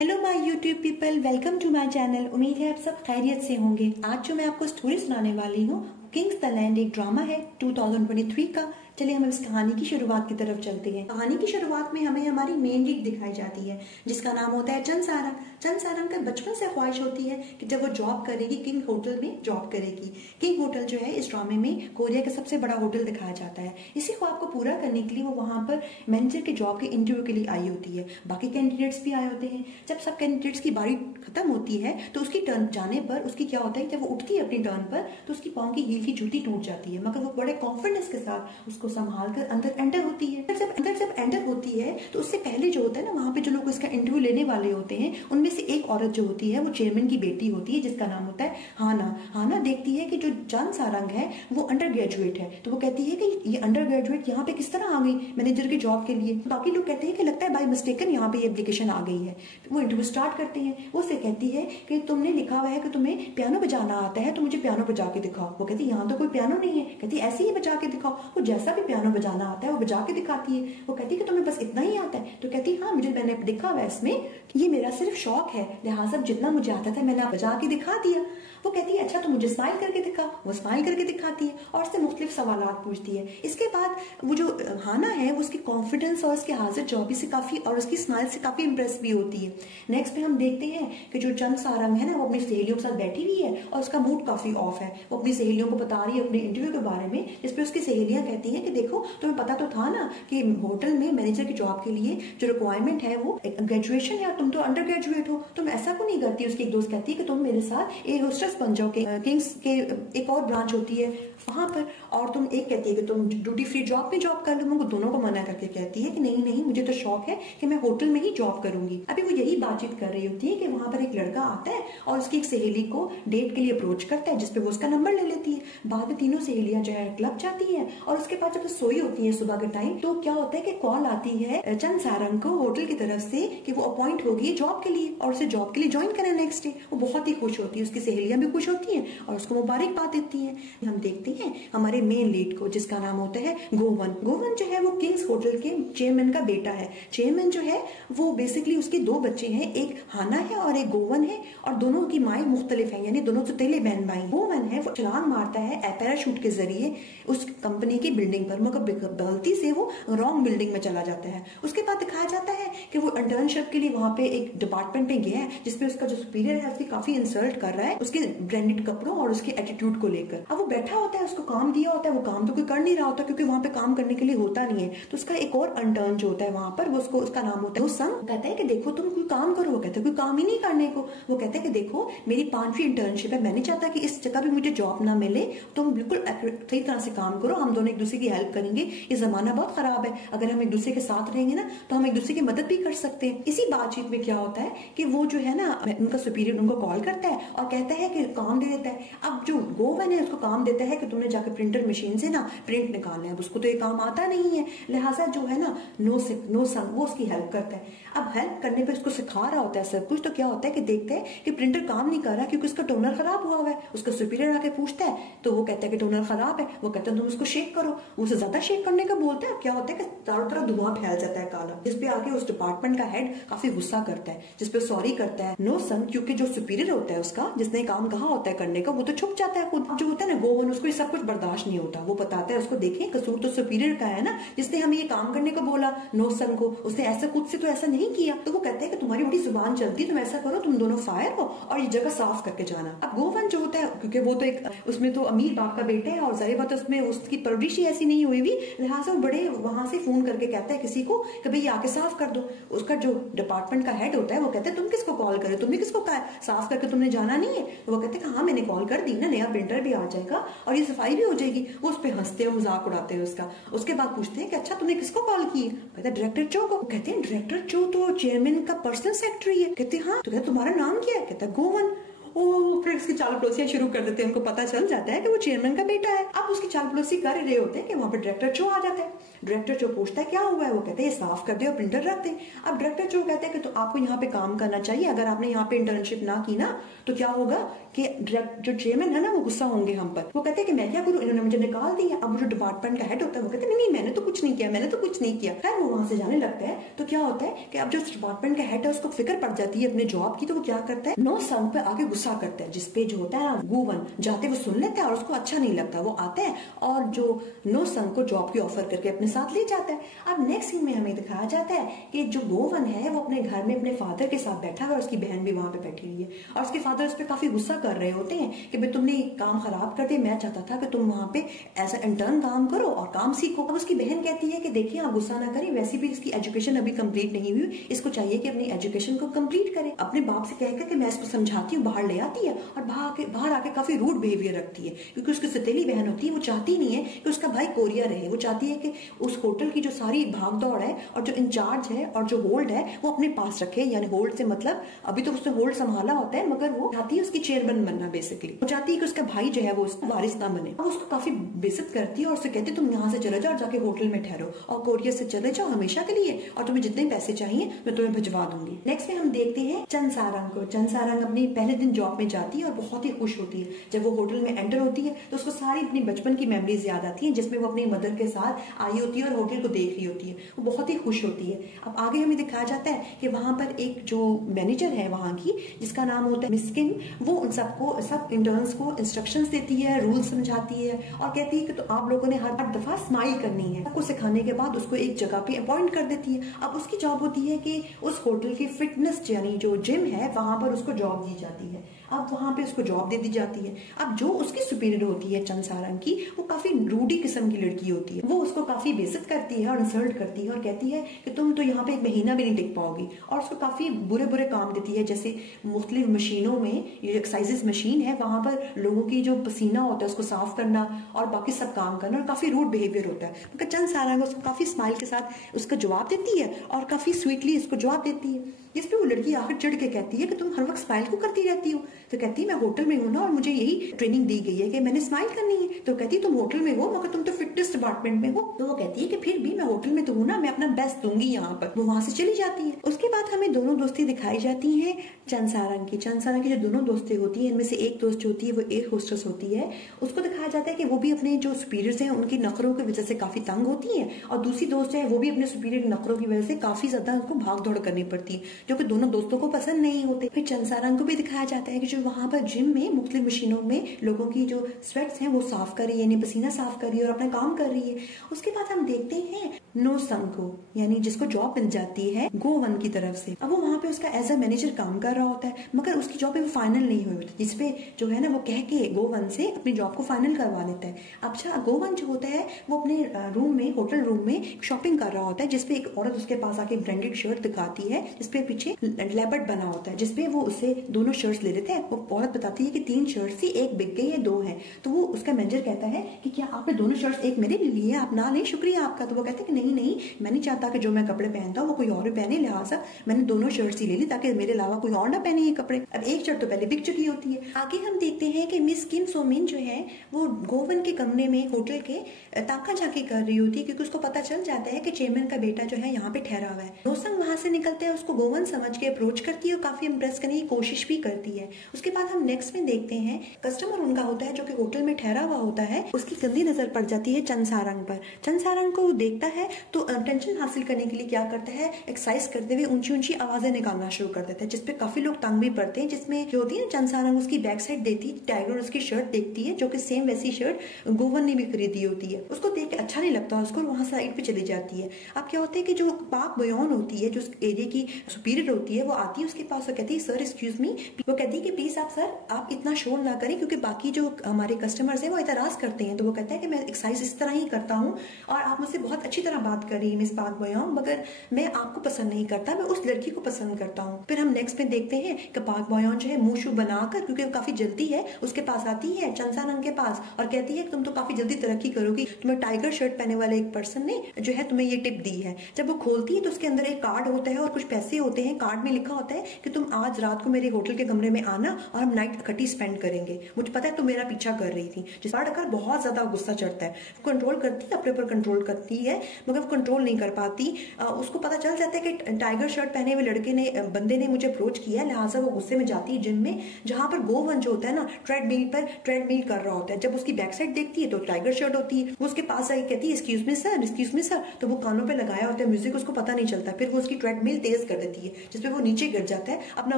Hello my YouTube people, welcome to my channel. उम्मीद है आप सब खैरियत से होंगे। आज जो मैं आपको स्टोरी सुनाने वाली हूँ किंग्स द लैंड एक ड्रामा है 2023 का। चलिए हम इस कहानी की शुरुआत की तरफ चलते हैं। कहानी की शुरुआत में हमें हमारी मेन लीड दिखाई जाती है जिसका नाम होता है चंद सारंग। चंद सारंग का बचपन से ख्वाहिश होती है कि जब वो जॉब करेगी किंग होटल में जॉब करेगी। किंग होटल जो है इस ड्रामे में कोरिया का सबसे बड़ा होटल दिखाया जाता है। इसी ख्वाब को पूरा करने के लिए वो वहां पर मैनेजर के जॉब के इंटरव्यू के लिए आई होती है। बाकी कैंडिडेट्स भी आए होते हैं। जब सब कैंडिडेट्स की बारी खत्म होती है तो उसकी टर्न जाने पर उसकी क्या होता है, जब वो उठती है अपनी टर्न पर तो उसकी पाँव की हील की जूती टूट जाती है, मगर वो बड़े कॉन्फिडेंस के साथ उसको संभाल कर अंदर एंटर होती है। जब एंटर होती है तो उससे पहले जो होता है ना, वहां पे जो लोग इसका इंटरव्यू लेने वाले होते हैं उनमें से एक औरत जो होती है वो चेयरमैन की बेटी होती है जिसका नाम होता है हाना। हाना देखती है कि जो चंद सारंग है वो अंडर ग्रेजुएट है, तो वो कहती है कि ये अंडर ग्रेजुएट यहाँ पे किस तरह आ गई मैनेजर की जॉब के लिए। बाकी लोग कहते हैं कि लगता है बाय मिस्टेकन यहाँ पे एप्लीकेशन आ गई है। वो इंटरव्यू स्टार्ट करते हैं। वो उससे कहती है कि तुमने लिखा हुआ है कि तुम्हें पियानो बजाना आता है, तो मुझे पियानो बजा के दिखाओ। वो कहती है यहाँ तो कोई पियानो नहीं है। कहती है ऐसे ही बजा के दिखाओ। वो जैसा भी पियानो बजाना आता है वो बजा के दिखाती है। वो कहती है कि तुम्हें बस इतना ही आता है, तो कहती है हाँ मुझे, मैंने देखा हुआ है इसमें, ये मेरा सिर्फ शौक है, लिहाजा जितना मुझे आता था मैंने बजा के दिखा दिया। वो कहती है अच्छा तो मुझे स्माइल करके दिखा। वो स्माइल करके दिखाती है और उससे मुख्तलिफ सवालात पूछती है। इसके बाद वो जो हाना है वो उसकी कॉन्फिडेंस और उसके हाजिर जॉबी से काफी और उसकी स्माइल से काफी इंप्रेस भी होती है। नेक्स्ट पे हम देखते हैं कि जो चंद सारंग है ना वो अपनी सहेलियों के साथ बैठी हुई है और उसका मूड काफी ऑफ है। वो अपनी सहेलियों को बता रही है अपने इंटरव्यू के बारे में, जिसपे उसकी सहेलियां कहती हैं कि देखो तुम्हें पता तो था ना कि होटल में मैनेजर की जॉब के लिए जो रिक्वायरमेंट है वो ग्रेजुएशन है, तुम तो अंडर ग्रेजुएट हो, तुम ऐसा क्यों नहीं करती। उसकी एक दोस्त कहती है कि तुम मेरे साथ एयर होस्टेस बन जाओ, किंग्स के एक और ब्रांच होती है वहां पर, और तुम एक कहती है कि तुम ड्यूटी फ्री जॉब में जॉब कर लो। वो दोनों को मना करके कहती है कि नहीं नहीं मुझे तो शौक है कि मैं होटल में ही जॉब करूंगी। अभी वो यही बातचीत कर रही होती है कि वहां पर एक लड़का आता है और उसकी एक सहेली को डेट के लिए अप्रोच करता है, जिसपे वो उसका नंबर ले लेती है। बाद में तीनों सहेलियां जो है क्लब जाती है और उसके बाद जब वो सोई होती है सुबह के टाइम, तो क्या होता है कि कॉल आती है चंद सारंग को होटल की तरफ से कि वो अपॉइंट होगी जॉब के लिए और उसे जॉब के लिए ज्वाइन करें नेक्स्ट डे। वो बहुत ही खुश होती है, उसकी सहेलियां भी खुश होती हैं और उसको मुबारकबाद देती हैं। हम देखते हैं हमारे मेन लीड को जिसका नाम होता है गोवन। गोवन जो है वो किंग्स होटल के चेयरमैन का बेटा है। चेयरमैन जो है वो बेसिकली उसके दो बच्चे हैं, एक हाना है और एक गोवन है, और दोनों की माएँ मुख्तलिफ हैं, यानी दोनों सौतेले बहन भाई। गोवन है वो छलांग मारता है पैराशूट के जरिए उस कंपनी की बिल्डिंग पर, मगर गलती से वो रॉन्ग बिल्डिंग में चला जाता है। उसके बाद दिखाया जाता है कि वो इंटर्नशिप के लिए वहां पे एक डिपार्टमेंट पे गया है जिसपे उसका जो सुपीरियर है उसकी काफी इंसल्ट कर रहा है उसके ब्रांडेड कपड़ों और उसके एटीट्यूड को लेकर। अब वो बैठा होता है, उसको काम दिया होता है, वो काम तो कोई कर नहीं रहा होता क्योंकि वहां पे काम करने के लिए होता नहीं है। तो उसका एक और इंटर्न जो होता है वहां पर, वो उसका नाम होता है संग। कहता है कि देखो तुम कोई काम करो। वो कहता है कोई काम ही नहीं करने को। वो कहता है कि देखो मेरी 5वीं इंटर्नशिप है, मैं नहीं चाहता कि इस जगह भी मुझे जॉब ना मिले, तुम बिल्कुल सही तरह से काम करो, हम दोनों एक दूसरे की हेल्प करेंगे। ये जमाना बहुत खराब है, अगर हम एक दूसरे के साथ रहेंगे ना तो हम एक दूसरे की मदद भी कर सकते हैं। इसी बातचीत में क्या होता है कि वो जो है ना उनका सुपीरियर उनको कॉल करता है और कहता है कि काम दे देता है। अब जो गोवन है उसको काम देता है कि तुमने जाकर प्रिंटर मशीन से ना प्रिंट निकालना है। उसको तो ये काम आता नहीं है, लिहाजा जो है ना नो सन वो उसकी हेल्प करता है। अब हेल्प करने पे उसको सिखा रहा होता है सब कुछ। तो क्या होता है कि देखते हैं कि प्रिंटर काम नहीं कर रहा क्योंकि उसका टोनर खराब हुआ है। उसका सुपीरियर आके पूछता है तो वो कहता है कि टोनर खराब है। वो कहता है तुम उसको शेक करो। उसे ज्यादा शेक करने का बोलता है। क्या होता है कि चारों तरफ धुआं फैल जाता है काला, जिसपे आके उस डिपार्टमेंट का हेड काफी गुस्सा करता है, जिसपे सॉरी करता है नो सन, क्योंकि जो सुपीरियर होता है उसका, जिसने काम कहा होता है करने का, वो तो छुप जाता है खुद। जो होता है ना गोवन, उसको ये सब कुछ बर्दाश्त नहीं होता। वो बताता है उसको देखें कसूर तो सुपीरियर का है ना, जिसने हमें ये काम करने को बोला नो सन को, उसने ऐसा खुद से तो ऐसा नहीं किया। तो वो कहता है कि तुम्हारी बड़ी जुबान चलती, तुम ऐसा करो तुम दोनों फायर हो और ये जगह साफ करके जाना। अब गोवन जो होता है, क्योंकि वो तो एक उसमें तो अमीर बाप का बेटा है और जाहिर बात है उसमें उसकी परवरिश ही ऐसी नहीं हुई हुई, लिहाजा वो बड़े वहां से फोन करके कहता है किसी को कि भाई आके साफ कर दो। उसका जो डिपार्टमेंट का हेड होता है वो कहता है तुम किसको कॉल करे, तुमने किसको कहा साफ करके तुमने जाना नहीं है। तो वो कहते हैं हाँ मैंने कॉल कर दी ना, नया प्रिंटर भी आ जाएगा और ये सफाई भी हो जाएगी। वो उस पर हंसते हैं, मजाक उड़ाते हैं उसका। उसके बाद पूछते हैं कि अच्छा तुमने किसको कॉल की। कहते हैं डायरेक्टर चो को। कहते हैं डायरेक्टर चो तो चेयरमैन का पर्सनल सेक्रेटरी है। कहते हैं हाँ। तो कहते तुम्हारा नाम क्या है। कहता है गोवन। वो फिर उसकी चाल पड़ोसियां शुरू कर देते हैं, उनको पता चल जाता है कि वो चेयरमैन का बेटा है। अब उसकी चाल पड़ोसी कर रहे होते हैं कि वहां पर डायरेक्टर चो आ जाता है। डायरेक्टर चो पूछता है क्या हुआ है, वो कहते हैं साफ कर दे और प्रिंटर रख दे। अब डायरेक्टर चो कहते हैं कि तो आपको यहाँ पे काम करना चाहिए, अगर आपने यहाँ पे इंटर्नशिप ना की ना तो क्या होगा कि जो चेयरमैन है ना वो गुस्सा होंगे हम पर। वो कहते हैं कि मैं क्या करूँ, इन्होंने मुझे निकाल दिया। अब जो डिपार्टमेंट का हेड होता है वो कहते हैं नहीं मैंने तो कुछ नहीं किया, मैंने तो कुछ नहीं किया। खैर वो वहां से जाने लगता है। तो क्या होता है कि अब जो डिपार्टमेंट का हेड है उसको फिक्र पड़ जाती है अपने जॉब की, तो वो क्या करता है नो संग पे आगे गुस्सा करता है, जिसपे जो होता है गोवन जाते वो सुन लेता है और उसको अच्छा नहीं लगता। वो आता है और जो नो संग को जॉब की ऑफर करके अपने साथ ले जाता है। अब नेक्स्ट सीन में हमें दिखाया जाता है कि जो गोवन है वो अपने घर में अपने फादर के साथ बैठा हुआ है, उसकी बहन भी वहां पे बैठी हुई है और उसके फादर उस पर काफी गुस्सा कर रहे होते हैं कि भाई तुमने काम खराब कर दिया, मैं चाहता था कि तुम वहां पे एज ए इंटर्न काम करो और काम सीखो। अब उसकी बहन कहती है कि देखिए आप गुस्सा ना करें, वैसे भी इसकी एजुकेशन अभी कंप्लीट नहीं हुई, इसको चाहिए कि अपनी एजुकेशन को कंप्लीट करे। अपने बाप से कहकर कि मैं इसको समझाती हूँ, बाहर ले आती है और बाहर आके काफी रूड बिहेवियर रखती है, क्योंकि उसकी सतीली बहन होती है, वो चाहती नहीं है कि उसका भाई कोरिया रहे। वो चाहती है कि उस होटल की जो सारी भागदौड़ है और जो इंचार्ज है और जो होल्ड है वो अपने पास रखे। यानी होल्ड से मतलब अभी तो उसने होल्ड संभाला होता है, मगर वो चाहती है उसकी चेयरमैन बनना। बेसिकली वो चाहती है कि उसका भाई जो है वो उसका वारिस ना बने। अब उसको काफी बेइज्जत करती है और उससे कहती है तुम यहाँ से चले जाओ और जाके होटल में ठहरो और कोरिया से चले जाओ हमेशा के लिए, और तुम्हें जितने पैसे चाहिए मैं तुम्हें भिजवा दूंगी। नेक्स्ट में हम देखते हैं चंसारंग को। चंसारंग अपनी पहले दिन जॉब में जाती है और बहुत ही खुश होती है। जब वो होटल में एंटर होती है तो उसको सारी अपनी बचपन की मेमोरीज याद आती है, जिसमें वो अपनी मदर के साथ आई होती है और होटल को देख रही होती है। वो बहुत ही खुश होती है। अब आगे हमें दिखाया जाता है कि वहां पर एक जो मैनेजर है वहां की, जिसका नाम होता है मिस्किन, वो उन सबको सब इंटर्न्स को इंस्ट्रक्शंस देती है, रूल समझाती है और कहती है कि तो आप लोगों ने हर दफा स्माइल करनी है। सबको सिखाने के बाद उसको एक जगह पे अपॉइंट कर देती है। अब उसकी जॉब होती है कि उस होटल की फिटनेस यानी जो जिम है वहां पर उसको जॉब दी जाती है। अब वहां पे उसको जॉब दे दी जाती है। अब जो उसकी सुपीरियर होती है चंसारंग की, वो काफी रूडी किस्म की लड़की होती है। वो उसको काफी बेइज्जत करती है और इंसल्ट करती है और कहती है कि तुम तो यहाँ पे एक महीना भी नहीं टिक पाओगी, और उसको काफी बुरे बुरे काम देती है। जैसे मुख्तलिफ मशीनों में, ये एक्सरसाइज मशीन है वहां पर लोगों की जो पसीना होता है उसको साफ करना और बाकी सब काम करना, और काफी रूड बिहेवियर होता है। मगर चंसारंग उसको काफी स्माइल के साथ उसका जवाब देती है और काफी स्वीटली इसको जवाब देती है, जिसपे वो लड़की आखिर चिढ़ के कहती है कि तुम हर वक्त स्माइल क्यों करती रहती हो। तो कहती है मैं होटल में हूँ ना और मुझे यही ट्रेनिंग दी गई है कि मैंने स्माइल करनी है। तो कहती है तुम होटल में हो मगर तुम तो फिटनेस डिपार्टमेंट में हो। तो वो कहती है कि फिर भी मैं होटल में तो हूँ ना, मैं अपना बेस्ट दूंगी यहाँ पर। वो वहां से चली जाती है। उसके बाद हमें दोनों दोस्ती दिखाई जाती है चंसारंग की। चंसारंग की जो दोनों दोस्तें होती है, इनमें से एक दोस्त जो होती है वो एयर होस्टेस होती है। उसको दिखाया जाता है कि वो भी अपने जो सुपीरियर्स हैं उनकी नखरों की वजह से काफी तंग होती है, और दूसरी दोस्त है वो भी अपने सुपीरियर नखरों की वजह से काफी ज्यादा उनको भाग दौड़ करनी पड़ती है, जो कि दोनों दोस्तों को पसंद नहीं होते। फिर चंसारंग को भी दिखाया जाता है कि जो वहां पर जिम में मुख्तलिफ मशीनों में लोगों की जो स्वेट्स हैं वो साफ कर रही है, यानी पसीना साफ कर रही है और अपना काम कर रही है। उसके बाद हम देखते हैं नो संग को, यानी जिसको जॉब मिल जाती है गोवन की तरफ से। अब वो वहां पे उसका एज अ मैनेजर काम कर रहा होता है, मगर उसकी जॉब भी फाइनल नहीं हुई होती, जिसपे जो है ना वो कह के गोवन से अपनी जॉब को फाइनल करवा लेता है। अच्छा, गोवन जो होता है वो अपने रूम में, होटल रूम में शॉपिंग कर रहा होता है, जिसपे एक औरत उसके पास आके ब्रांडेड शर्ट दिखाती है, जिसपे पीछे लेपर्ड बना होता है, जिसपे वो उससे दोनों शर्ट्स ले लेते हैं। वो औरत बताती है कि 3 शर्ट्स थी, एक बिक गई है, 2 है। तो वो उसका मैनेजर कहता है कि क्या आपने दोनों शर्ट्स एक मेरे लिए लिए, आप ना लें, शुक्रिया आपका। तो वो कहते हैं कि नहीं, मैं नहीं चाहता कि जो मैं कपड़े पहनता हूँ वो कोई और भी पहने, लिहाजा मैंने दोनों शर्ट्स ही ले ली ताकि मेरे अलावा कोई और ना पहने ये कपड़े। अब एक शर्ट तो पहले बिक चुकी होती है। आगे हम देखते हैं कि मिस किम सो मिन जो है वो गोवन के कमरे में होटल के ताका झाकी कर रही होती है, क्योंकि उसको पता चल जाता है कि चेयरमैन का बेटा जो है यहाँ पे ठहरा हुआ है। नोसंग वहां से निकलते हैं, उसको गोवन समझ के अप्रोच करती है और काफी इंप्रेस करने की कोशिश भी करती है। उसके बाद हम नेक्स्ट में देखते हैं कस्टमर उनका होता है जो कि होटल में ठहरा हुआ होता है, उसकी गंदी नजर पड़ जाती है चंसारंग पर। चंसारंग को देखता है तो अटेंशन हासिल करने के लिए क्या करता है, एक्सरसाइज करते हुए ऊंची ऊंची आवाजें निकालना शुरू कर देता है, जिसपे काफी लोग तंग भी पड़ते हैं। जिसमें जो होती है चंसारंग उसकी बैक साइड देती टाइगर उसकी शर्ट देखती है, जो कि सेम वैसी शर्ट गोवन ने भी खरीदी होती है। उसको देख के अच्छा नहीं लगता, उसको वहां साइड पे चली जाती है। अब क्या होता है कि जो पाक बयान होती है, जो एरिया की सुपीरियर होती है, वो आती है उसके पास और कहती है सर एक्सक्यूज मी। वो कहती है कि प्लीज आप सर आप इतना शोर ना करें, क्योंकि बाकी जो हमारे कस्टमर्स हैं वो इतराज करते हैं। तो वो कहता है कि मैं एक्सरसाइज इस तरह ही करता हूँ और आप मुझसे बहुत अच्छी तरह बात कर रही है मिस पाक बयान, मगर मैं आपको पसंद नहीं करता, मैं उस लड़की को पसंद करता हूँ। फिर हम नेक्स्ट में देखते हैं कि पाक बयान जो है मुंह शू बनाकर, क्योंकि वो काफी जल्दी है, उसके पास आती है चंसारंग के पास और कहती है कि तुम तो काफी जल्दी तरक्की करोगी, तुम्हें टाइगर शर्ट पहने वाले एक पर्सन ने जो है तुम्हें ये टिप दी है। जब वो खोलती है तो उसके अंदर एक कार्ड होता है और कुछ पैसे होते होते हैं, कार्ड में लिखा होता है कि तुम आज रात को मेरे होटल के कमरे में आना और हम नाइट इकट्ठी स्पेंड करेंगे। मुझे पता है तुम मेरा पीछा कर रही थी। जिस पढ़कर बहुत ज्यादा गुस्सा चढ़ता है, कंट्रोल करती है, अपने ऊपर कंट्रोल करती है, मगर वो कंट्रोल नहीं कर पाती। उसको पता चल जाता है कि टाइगर शर्ट पहने हुए लड़के ने, बंदे ने मुझे अप्रोच किया, लिहाजा वो गुस्से में जाती है जिम में, जहां पर गोवन जो होता है ना ट्रेडमिल कर रहा होता है। जब उसकी बैक साइड देखती है तो टाइगर शर्ट होती है। वो उसके पास आई, कहती है एक्सक्यूज मी सर, तो वो कानों पे लगाया होता है म्यूजिक, उसको पता नहीं चलता। फिर वो उसकी ट्रेडमिल तेज कर देती है, जिसपे वो नीचे गिर जाता है अपना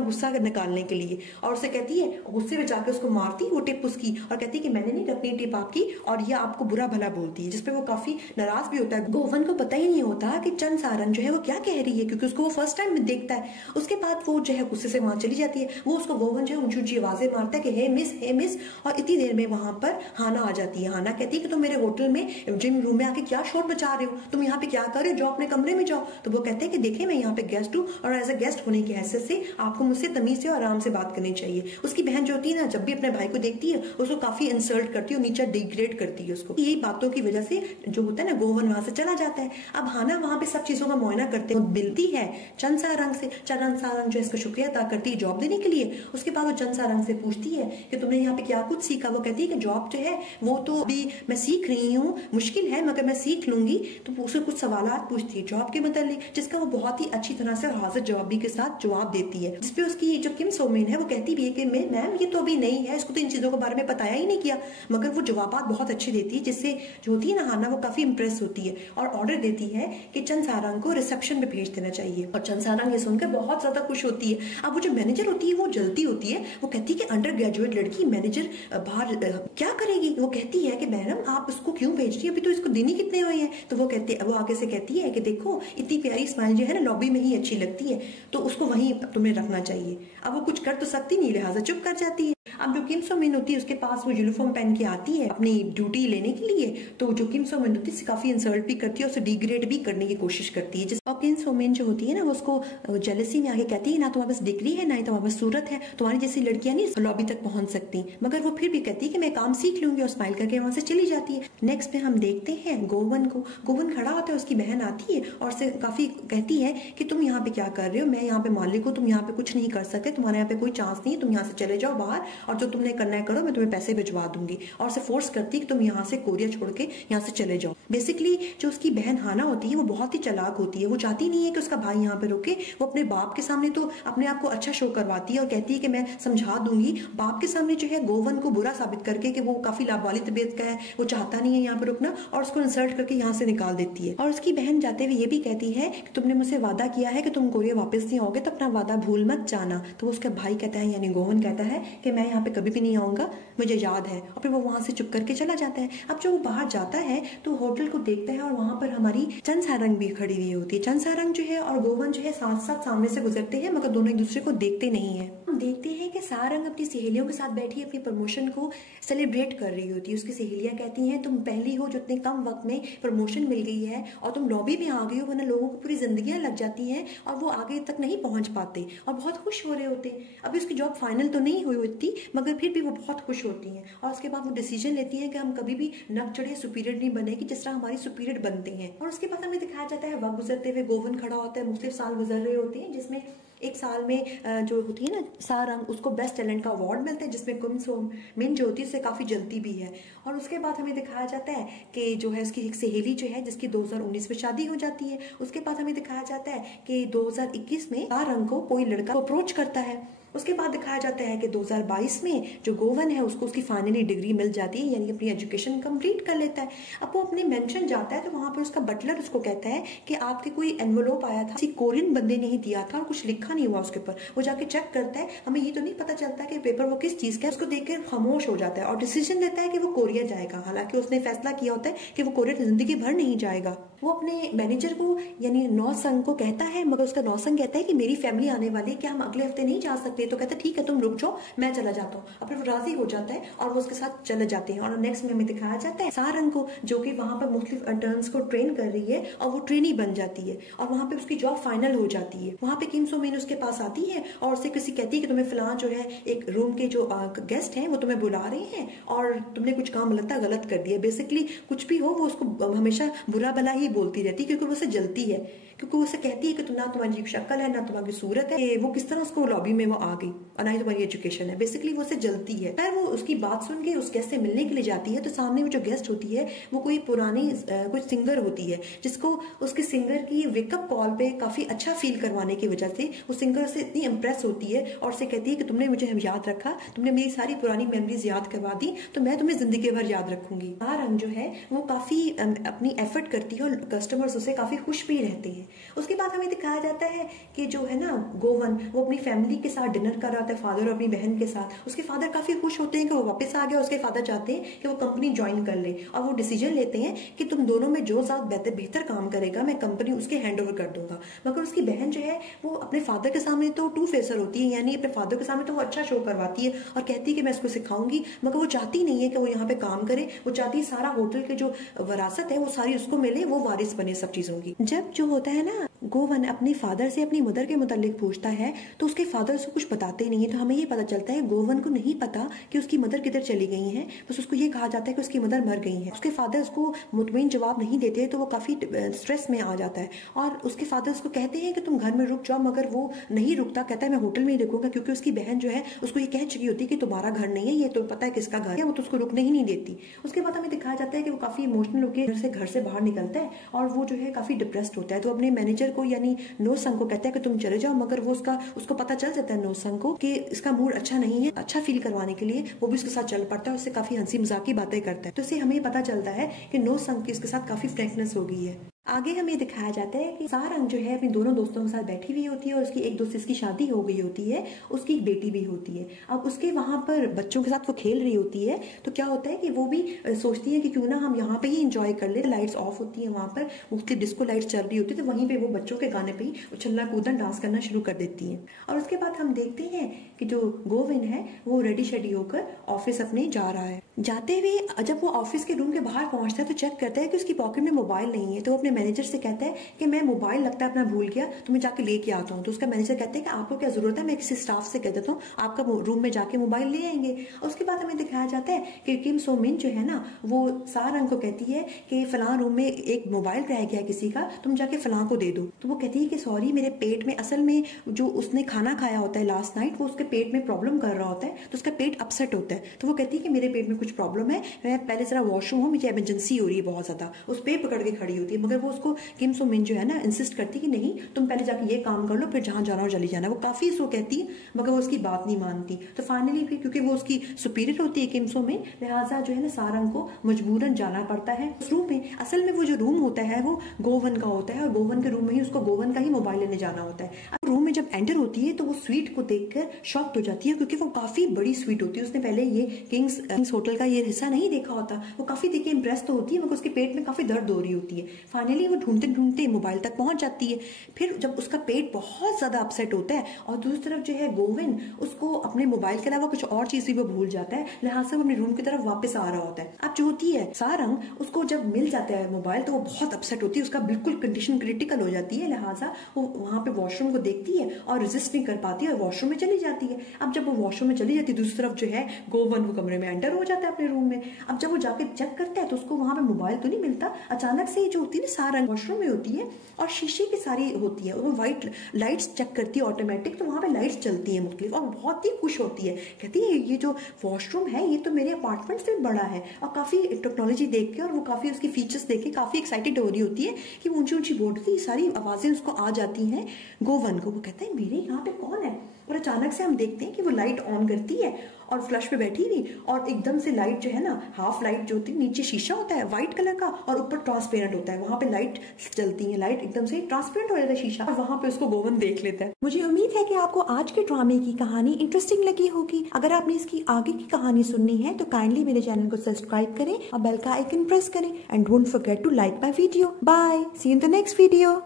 गुस्सा निकालने के लिए, और उसे कहती है, गुस्से में जाकर उसको मारती वो टिप उसकी, और कहती है कि मैंने नहीं रखनी टिप आपकी, और ये आपको बुरा भला बोलती है, जिसपे वो काफी नाराज भी होता है। गोवन को पता ही नहीं होता कि चंद सारंग जो है वो क्या कह रही है, क्योंकि उसको वो फर्स्ट टाइम देखता है। उसके बाद वो जो है गुस्से से वहां चली जाती है। वो उसको गोवन जो है ऊंची ऊंची आवाजें मारता है कि हे मिस, और इतनी देर में वहां पर हाना आ जाती है। हाना कहती है कि तुम मेरे होटल में जिम रूम में आके क्या शोर मचा रहे हो, तुम यहाँ पे क्या कर रहे हो, जाओ अपने कमरे में जाओ। तो वो कहते हैं कि देखिए मैं यहाँ पे गेस्ट हूँ, और एज अ गेस्ट होने की हैसियत से आपको मुझसे तमीज से और आराम से बात करनी चाहिए। उसकी बहन जो होती है ना, जब भी अपने भाई को देखती है उसको काफी इंसल्ट करती है, नीचे डिग्रेड करती है उसको। यही बातों की वजह से जो होता है ना, गोवन वहां से चला जाता है। अब हाना वहां पे सब चीजों का मुआयना करते हैं, मिलती है चंद सारंग से। चंद सारंग जो इसका शुक्रिया अदा करती है जॉब देने के लिए। उसके बाद वो चंद सारंग से पूछती है कि तुमने यहाँ पे क्या कुछ सीखा। वो कहती है कि जॉब जो है वो तो अभी मैं सीख रही हूँ, मुश्किल है मगर मैं सीख लूंगी। तो उससे कुछ सवालात पूछती है जॉब के मतलब, जिसका वो बहुत ही अच्छी तरह से हाजिर जवाबी के साथ जवाब देती है। जिसपे उसकी जो किम सोमिन है वो कहती भी है कि मैम ये तो अभी नहीं है, इसको तो इन चीजों के बारे में बताया ही नहीं किया, मगर वो जवाबात बहुत अच्छी देती है, जिससे जो होती है ना हाना, वो काफी इंप्रेस होती है और ऑर्डर देती है कि चंद सारंग को रिसेप्शन में भेज देना चाहिए। और चंद सारंग ये सुनकर बहुत ज्यादा खुश होती है। अब वो जो मैनेजर होती है वो जलती होती है। वो कहती है कि अंडर ग्रेजुएट लड़की मैनेजर बाहर क्या करेगी। वो कहती है कि मैडम आप उसको क्यों भेज रही है, अभी तो इसको दिन ही कितने हुए हैं। तो वो आगे से कहती है कि देखो इतनी प्यारी स्माइल जो है ना लॉबी में ही अच्छी लगती है, तो उसको वहीं तुम्हें रखना चाहिए। अब वो कुछ कर तो सकती नहीं, लिहाजा चुप कर जाती है। अब जो किम सो मिन होती है उसके पास वो यूनिफॉर्म पहन के आती है अपनी ड्यूटी लेने के लिए, तो जो किम सो मिन होती है काफी इंसल्ट भी करती है और उसे डिग्रेड भी करने की कोशिश करती है। और किम सो मिन जो होती है ना वो उसको जेलसी में आके कहती है ना तुम्हारे पास डिग्री है ना ही तुम्हारे पास सूरत है, तुम्हारी जैसी लड़कियां नहीं लॉबी तक पहुंच सकती। मगर वो फिर भी कहती है कि मैं काम सीख लूंगी और स्माइल करके वहां से चली जाती है। नेक्स्ट में हम देखते हैं गोवन को। गोवन खड़ा होता है, उसकी बहन आती है और से काफी कहती है कि तुम यहाँ पे क्या कर रहे हो, मैं यहाँ पे मालिक हूँ, तुम यहाँ पे कुछ नहीं कर सकते, तुम्हारे यहाँ पे कोई चांस नहीं है, तुम यहाँ से चले जाओ बाहर और जो तुमने करना है करो, मैं तुम्हें पैसे भिजवा दूंगी। और उसे फोर्स करती है कि तुम यहाँ से कोरिया छोड़ के यहाँ से चले जाओ। बेसिकली जो उसकी बहन हाना होती है वो बहुत ही चालाक होती है। वो चाहती नहीं है कि उसका भाई यहाँ पे रुके। वो अपने बाप के सामने तो अपने आप को अच्छा शो करवाती है और कहती है कि मैं समझा दूंगी। बाप के सामने जो है गोवन को बुरा साबित करके कि वो काफी लाभ वाली तबीयत का है, वो चाहता नहीं है यहाँ पे रुकना, और उसको इंसल्ट करके यहाँ से निकाल देती है। और उसकी बहन जाते हुए ये भी कहती है कि तुमने मुझसे वादा किया है कि तुम कोरिया वापस नहीं आओगे, तो अपना वादा भूल मत जाना। तो उसका भाई कहता है यानी गोवन कहता है कि मैं यहाँ पे कभी भी नहीं आऊंगा, मुझे याद है। और फिर वो वहां से चुप करके चला जाता है। अब जब वो बाहर जाता है तो होटल को देखता है और वहां पर हमारी चंद सारंग भी खड़ी हुई होती है। चंद सारंग जो है और गोवन जो है साथ साथ सामने से गुजरते हैं, मगर दोनों एक दूसरे को देखते नहीं है। हम देखते हैं कि सारंग अपनी सहेलियों के साथ बैठी अपनी प्रमोशन को सेलिब्रेट कर रही होती है। उसकी सहेलियां कहती हैं तुम पहली हो जो इतने कम वक्त में प्रमोशन मिल गई है और तुम लॉबी में आ गई हो, वरना लोगों को पूरी जिंदगियां लग जाती हैं और वो आगे तक नहीं पहुंच पाते, और बहुत खुश हो रहे होते। अभी उसकी जॉब फाइनल तो नहीं हुई होती, मगर फिर भी वो बहुत खुश होती हैं। और उसके बाद वो डिसीजन लेती हैं कि हम कभी भी नक चढ़े सुपीरियर नहीं बनेगी जिस तरह हमारी सुपीरियर बनते हैं। और उसके बाद हमें दिखाया जाता है वक्त गुजरते हुए गोवन खड़ा होता है, मुख्तलिफ साल गुजर रहे होते हैं, जिसमें एक साल में जो होती है ना सारंग, उसको बेस्ट टैलेंट का अवार्ड मिलता है, जिसमें किम सो मिन जो होती है उससे काफी जलती भी है। और उसके बाद हमें दिखाया जाता है कि जो है उसकी एक सहेली जो है जिसकी 2019 में शादी हो जाती है। उसके बाद हमें दिखाया जाता है कि 2021 में सारंग को कोई लड़का अप्रोच करता है। उसके बाद दिखाया जाता है कि 2022 में जो गोवन है उसको उसकी फाइनली डिग्री मिल जाती है, यानी अपनी एजुकेशन कंप्लीट कर लेता है। अब वो अपने मेंशन जाता है तो वहां पर उसका बटलर उसको कहता है कि आपके कोई एनवलोप आया था, किसी कोरियन बंदे ने ही दिया था और कुछ लिखा नहीं हुआ उसके ऊपर। वो जाके चेक करता है, हमें ये तो नहीं पता चलता कि पेपर वो किस चीज का है। उसको देखकर खामोश हो जाता है और डिसीजन लेता है कि वो कोरिया जाएगा। हालांकि उसने फैसला किया होता है कि वो कोरिया जिंदगी भर नहीं जाएगा। वो अपने मैनेजर को यानी नौसंग को कहता है, मगर उसका नौसंग कहता है कि मेरी फैमिली आने वाली है, क्या हम अगले हफ्ते नहीं जा सकते। तो कहता है ठीक है तुम रुक जाओ, मैं चला जाता हूँ। और फिर वो राजी हो जाता है और वो उसके साथ चले जाते हैं। और नेक्स्ट में हमें दिखाया जाता है सारंग को जो कि वहां पर मुख्तलिफ इंटर्न्स को ट्रेन कर रही है और वो ट्रेनी बन जाती है और वहां पे उसकी जॉब फाइनल हो जाती है। वहां पे किम सो मिन उसके पास आती है और उससे किसी कहती है कि तुम्हें फिलहाल जो है एक रूम के जो गेस्ट हैं वो तुम्हें बुला रहे हैं और तुमने कुछ काम लगता गलत कर दिया। बेसिकली कुछ भी हो वो उसको हमेशा बुरा भला ही बोलती रहती है क्योंकि वो उसे जलती है। क्योंकि वो उसे कहती है कि ना तुम्हारी शक्ल है ना तुम्हारी सूरत है, वो किस तरह उसको लॉबी में वो आ गई और ना ही तुम्हारी एजुकेशन है। बेसिकली वो उसे जलती है। फिर वो उसकी बात सुन के उस गेस्ट से मिलने के लिए जाती है, तो सामने वो जो गेस्ट होती है वो कोई पुरानी कुछ सिंगर होती है, जिसको उसके सिंगर की वेकअप कॉल पे काफी अच्छा फील करवाने की वजह से वो सिंगर से इतनी इंप्रेस होती है और उसे कहती है कि तुमने मुझे याद रखा, तुमने मेरी सारी पुरानी मेमोरीज याद करवा दी, तो मैं तुम्हें जिंदगी भर याद रखूंगी। रंग जो है वो काफी अपनी एफर्ट करती है और कस्टमर्स उसे काफी खुश भी रहते हैं। उसके बाद हमें दिखाया जाता है कि जो है ना गोवन, वो अपनी फैमिली के साथ डिनर कर रहा था, फादर और अपनी बहन के साथ। उसके फादर काफी खुश होते हैं कि वो वापस आ गया। उसके फादर चाहते हैं कि वो कंपनी ज्वाइन कर ले और वो डिसीजन लेते हैं कि तुम दोनों में जो ज्यादा बेहतर काम करेगा मैं कंपनी उसके हैंड ओवर कर दूंगा। मगर उसकी बहन जो है वो अपने फादर के सामने तो टू फेसर होती है, यानी अपने फादर के सामने तो वो अच्छा शो करवाती है और कहती है कि मैं इसको सिखाऊंगी, मगर वो चाहती नहीं है कि वो यहाँ पे काम करे। वो चाहती है सारा होटल के जो विरासत है वो सारी उसको मिले, वो वारिस बने सब चीजों की। जब जो होता है ना गोवन अपने फादर से अपनी मदर के मुतालिक पूछता है तो उसके फादर से कुछ बताते नहीं है। तो हमें ये पता चलता है गोवन को नहीं पता कि उसकी मदर किधर चली गई हैं, बस उसको ये कहा जाता है कि उसकी मदर मर गई है। उसके फादर उसको मुतमईन जवाब नहीं देते तो वो काफी स्ट्रेस में आ जाता है और उसके फादर उसको कहते हैं कि तुम घर में रुक जाओ, मगर वो नहीं रुकता। कहता है मैं होटल में ही रुकूंगा, क्योंकि उसकी बहन जो है उसको ये कह चुकी होती है कि तुम्हारा घर नहीं है, ये तो पता है किसका घर है। वो तो उसको रुकने ही नहीं देती। उसके बाद हमें दिखाया जाता है कि वो काफी इमोशनल होकर घर से बाहर निकलता है और वो जो है काफी डिप्रेस्ड होता है। तो अपने मैनेजर को यानी नोसंग को कहता है कि तुम चले जाओ, मगर वो उसको पता चल जाता है नोसंग को कि इसका मूड अच्छा नहीं है। अच्छा फील करवाने के लिए वो भी उसके साथ चल पड़ता है, उससे काफी हंसी मजाक की बातें करता है। तो इससे हमें पता चलता है कि नोसंग की उसके साथ काफी फ्रैंकनेस हो गई है। आगे हमें दिखाया जाता है कि सारंग जो है अपने दोनों दोस्तों के साथ बैठी हुई होती है और उसकी एक दोस्त की शादी हो गई होती है, उसकी एक बेटी भी होती है। अब उसके वहां पर बच्चों के साथ वो खेल रही होती है, तो क्या होता है कि वो भी सोचती है कि क्यों ना हम यहाँ पे ही इंजॉय कर ले। लाइट्स ऑफ होती है, वहां पर मुख्तलिफ डिस्को लाइट्स चल रही होती है, तो वहीं पे वो बच्चों के गाने पे ही उछलना कूदना डांस करना शुरू कर देती है। और उसके बाद हम देखते हैं कि जो गोविंद है वो रेडी शेडी होकर ऑफिस अपने जा रहा है। जाते हुए जब वो ऑफिस के रूम के बाहर पहुंचता है तो चेक करता है कि उसकी पॉकेट में मोबाइल नहीं है। तो वो अपने मैनेजर से कहता है कि मैं मोबाइल लगता है अपना भूल गया, तो मैं जाके लेके आता हूँ। तो उसका मैनेजर कहते हैं कि आपको क्या जरूरत है, मैं किसी स्टाफ से कह देता हूँ आपका रूम में जाके मोबाइल ले आएंगे। और उसके बाद हमें दिखाया जाता है कि किम सो मिन जो है ना वो सारंग को कहती है कि फलां रूम में एक मोबाइल रह गया किसी का, तुम जाके फलां को दे दो। तो वो कहती है कि सॉरी मेरे पेट में, असल में जो उसने खाना खाया होता है लास्ट नाइट वो उसके पेट में प्रॉब्लम कर रहा होता है, तो उसका पेट अपसेट होता है। तो वो कहती है कि मेरे पेट में कुछ प्रॉब्लम है, मैं पहले जरा वॉशरूम हूँ, मुझे इमरजेंसी हो रही है बहुत ज्यादा। उस पे पकड़ के खड़ी होती है, मगर वो उसको किम सो मिन जो है ना इंसिस्ट करती कि नहीं तुम पहले जाके ये काम कर लो, फिर जहां जाना हो चली जाना। वो काफी इसको कहती है मगर वो उसकी बात नहीं मानती। तो फाइनली फिर क्योंकि वो उसकी सुपीरियर होती है किम सो मिन, लिहाजा जो है ना सारंग को मजबूरन जाना पड़ता है उस रूम में। असल में वो जो रूम होता है वो गोवन का होता है और गोवन के रूम में ही उसको गोवन का ही मोबाइल लेने जाना होता है। अब रूम में जब एंटर होती है तो वो स्वीट को देखकर शॉक्ड हो जाती है, क्योंकि वो काफी बड़ी स्वीट होती है। उसने पहले ये किंग्स होटल का ये हिस्सा नहीं देखा होता। वो काफी देखिए इंप्रेस तो होती है मगर उसके पेट में काफी दर्द हो रही होती है। फाइनली वो ढूंढते ढूंढते मोबाइल तक पहुंच जाती है। फिर जब उसका पेट बहुत ज्यादा अपसेट होता है और दूसरी तरफ जो है गोविंद उसको अपने मोबाइल के अलावा कुछ और चीज भी वो भूल जाता है, लिहाजा वो अपने रूम की तरफ वापस आ रहा होता है। अब जो होती है सारंग उसको जब मिल जाता है मोबाइल तो वो बहुत अपसेट होती है, उसका बिल्कुल कंडीशन क्रिटिकल हो जाती है। लिहाजा वो वहां पे वॉशरूम को देखती है और रेजिस्ट नहीं कर पाती है और वॉशरूम में चली जाती है। अब जब वो वॉशरूम में चली जाती है दूसरी तरफ जो है गोविंद वो कमरे में एंटर हो जाता है अपने रूम में। अब जब वो जाके चेक करता है तो उसको वहां पे मोबाइल तो नहीं मिलता। अचानक से जो होती है ना सारंग वॉशरूम में होती है और शीशे की सारी होती है, वो व्हाइट लाइट्स चेक करती है ऑटोमेटिक, तो वहां पे लाइट्स चलती है मुख्तलिफ और बहुत ही खुश होती है। कहती है ये जो वॉशरूम है ये तो मेरे अपार्टमेंट से बड़ा है। और काफी टेक्नोलॉजी देख के और वो काफी उसकी फीचर्स देख के काफी एक्साइटेड हो रही होती है कि वो ऊंची ऊंची बोलती है, सारी आवाजें उसको आ जाती हैं गोवन को। वो कहता है मेरे यहाँ पे कौन है। और अचानक से हम देखते हैं कि वो लाइट ऑन करती है और फ्लश पे बैठी हुई और एकदम से लाइट जो है ना हाफ लाइट जो होती है, नीचे शीशा होता है व्हाइट कलर का और ऊपर ट्रांसपेरेंट होता है, वहां पे लाइट चलती है, लाइट एकदम से ट्रांसपेरेंट हो जाता है शीशा और वहां पे उसको गोवन देख लेता है। मुझे उम्मीद है कि आपको आज के ड्रामे की कहानी इंटरेस्टिंग लगी होगी। अगर आपने इसकी आगे की कहानी सुननी है तो काइंडली मेरे चैनल को सब्सक्राइब करें और बेल का आइकन प्रेस करें and don't forget to like my video. Bye, see you in the next video.